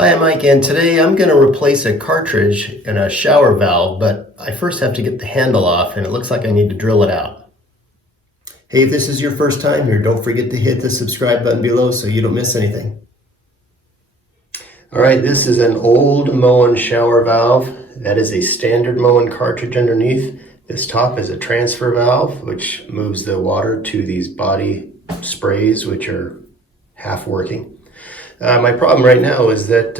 Hi, I'm Mike, and today I'm going to replace a cartridge in a shower valve, but I first have to get the handle off, and it looks like I need to drill it out. Hey, if this is your first time here, don't forget to hit the subscribe button below so you don't miss anything. All right, this is an old Moen shower valve. That is a standard Moen cartridge underneath. This top is a transfer valve, which moves the water to these body sprays, which are half working. My problem right now is that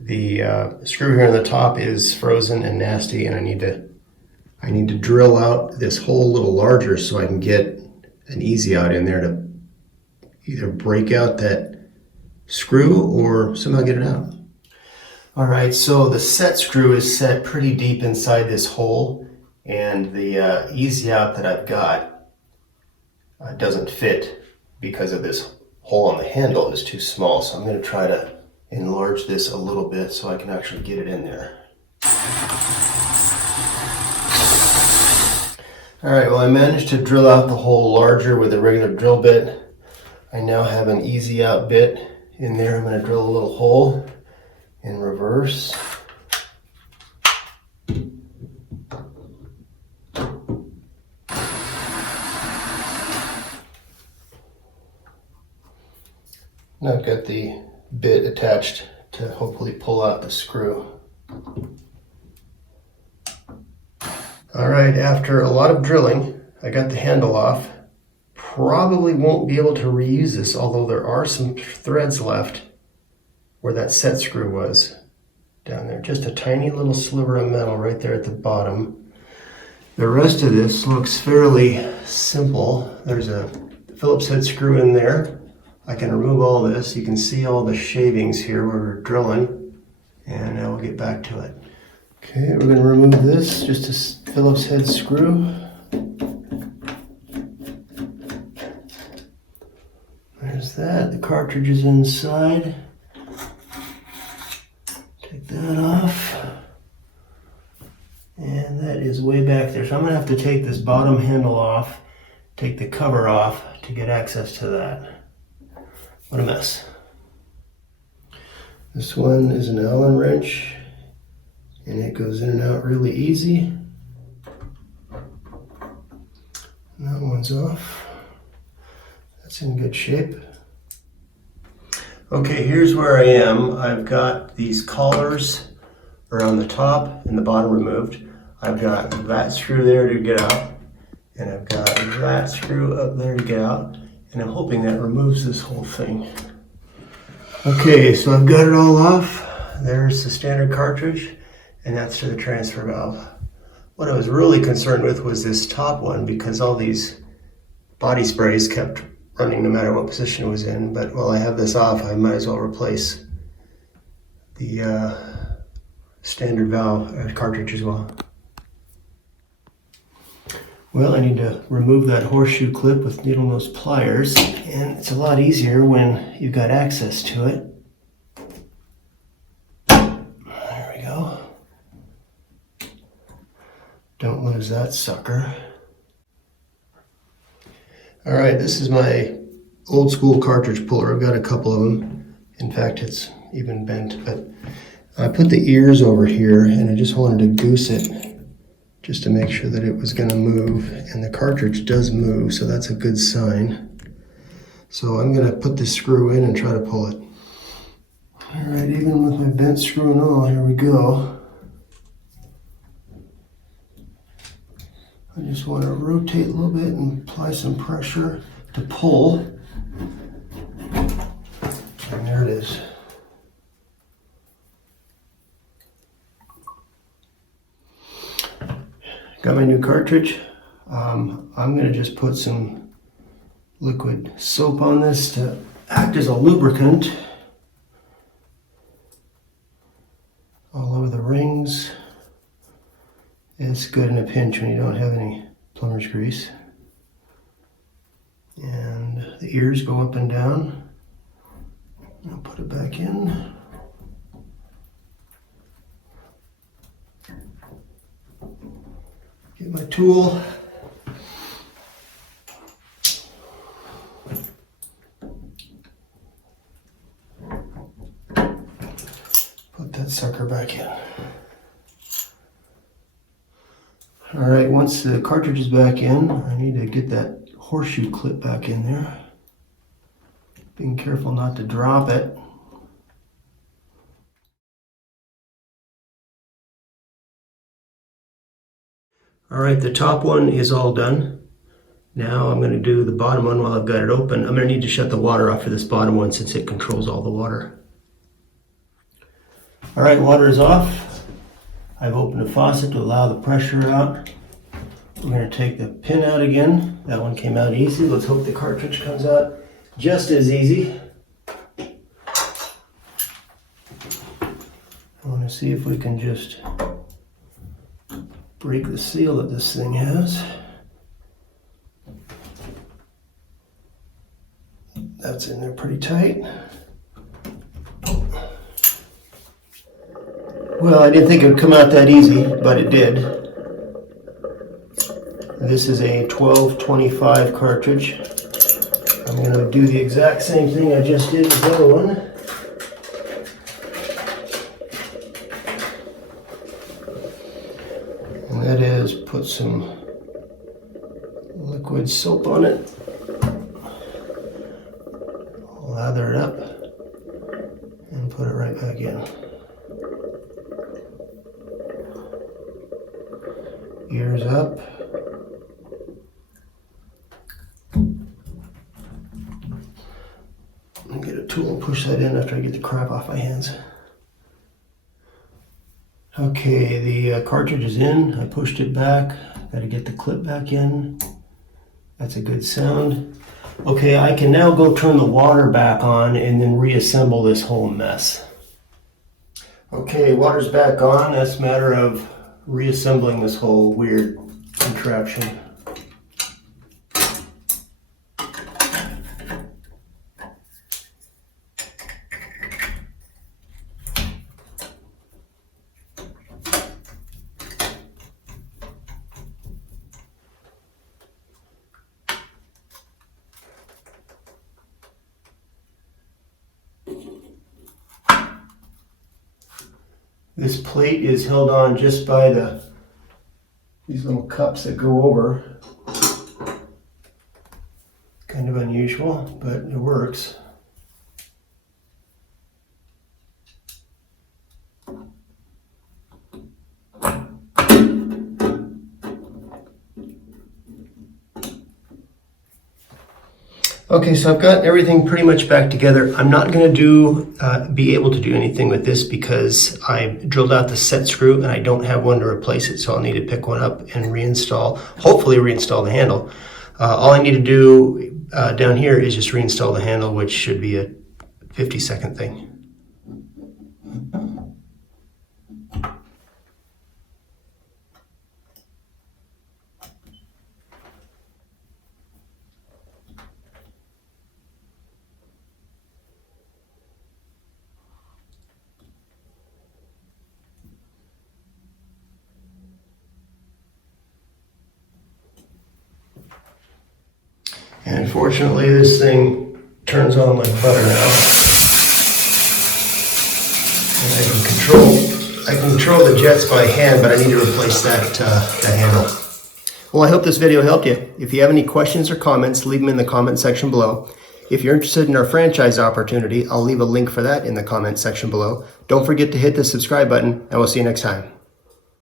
the screw here on the top is frozen and nasty, and I need to drill out this hole a little larger so I can get an easy out in there to either break out that screw or somehow get it out. All right, so the set screw is set pretty deep inside this hole, and the easy out that I've got doesn't fit because of this hole on the handle is too small. So I'm going to try to enlarge this a little bit so I can actually get it in there. All right, well, I managed to drill out the hole larger with a regular drill bit. I now have an easy out bit in there. I'm going to drill a little hole in reverse. Now I've got the bit attached to hopefully pull out the screw. All right, after a lot of drilling, I got the handle off. Probably won't be able to reuse this, although there are some threads left where that set screw was down there. Just a tiny little sliver of metal right there at the bottom. The rest of this looks fairly simple. There's a Phillips head screw in there. I can remove all this. You can see all the shavings here where we're drilling, and now we'll get back to it. Okay, we're going to remove this, just a Phillips head screw. There's that. The cartridge is inside. Take that off. And that is way back there. So I'm going to have to take this bottom handle off, take the cover off to get access to that. What a mess. This one is an Allen wrench, and it goes in and out really easy. And that one's off. That's in good shape. Okay, here's where I am. I've got these collars around the top and the bottom removed. I've got that screw there to get out, and I've got that screw up there to get out, and I'm hoping that removes this whole thing. Okay, so I've got it all off. There's the standard cartridge, and that's to the transfer valve. What I was really concerned with was this top one, because all these body sprays kept running no matter what position it was in. But while I have this off, I might as well replace the standard valve cartridge as well. Well, I need to remove that horseshoe clip with needle nose pliers, and it's a lot easier when you've got access to it. There we go. Don't lose that sucker. All right, this is my old school cartridge puller. I've got a couple of them. In fact, it's even bent, but I put the ears over here, and I just wanted to goose it just to make sure that it was going to move, and the cartridge does move, so that's a good sign. So I'm going to put this screw in and try to pull it. All right, even with my bent screw and all, here we go. I just want to rotate a little bit and apply some pressure to pull. And there it is. Got my new cartridge. I'm going to just put some liquid soap on this to act as a lubricant all over the rings. It's good in a pinch when you don't have any plumber's grease. And the ears go up and down. I'll put it back in. Get my tool. that sucker back in. All right, once the cartridge is back in, I need to get that horseshoe clip back in there. Being careful not to drop it. All right, the top one is all done. Now I'm going to do the bottom one while I've got it open. I'm going to need to shut the water off for this bottom one since it controls all the water. All right, water is off. I've opened the faucet to allow the pressure out. We're going to take the pin out again. That one came out easy. Let's hope the cartridge comes out just as easy. I want to see if we can just break the seal that this thing has. That's in there pretty tight. Well, I didn't think it would come out that easy, but it did. This is a 1225 cartridge. I'm going to do the exact same thing I just did with the other one. And that is put some liquid soap on it. Lather it up and put it right back in. Ears up. I'll get a tool and push that in after I get the crap off my hands. Okay, the cartridge is in. I pushed it back. Got to get the clip back in. That's a good sound. Okay, I can now go turn the water back on and then reassemble this whole mess. Okay, water's back on. That's a matter of reassembling this whole weird contraption. This plate is held on just by these little cups that go over. Kind of unusual, but it works. Okay, so I've got everything pretty much back together. I'm not going to be able to do anything with this because I drilled out the set screw and I don't have one to replace it, so I'll need to pick one up and reinstall, hopefully reinstall the handle. All I need to do down here is just reinstall the handle, which should be a 50-second thing. And unfortunately, this thing turns on like butter now. And I can control the jets by hand, but I need to replace that handle. Well, I hope this video helped you. If you have any questions or comments, leave them in the comment section below. If you're interested in our franchise opportunity, I'll leave a link for that in the comment section below. Don't forget to hit the subscribe button, and we'll see you next time.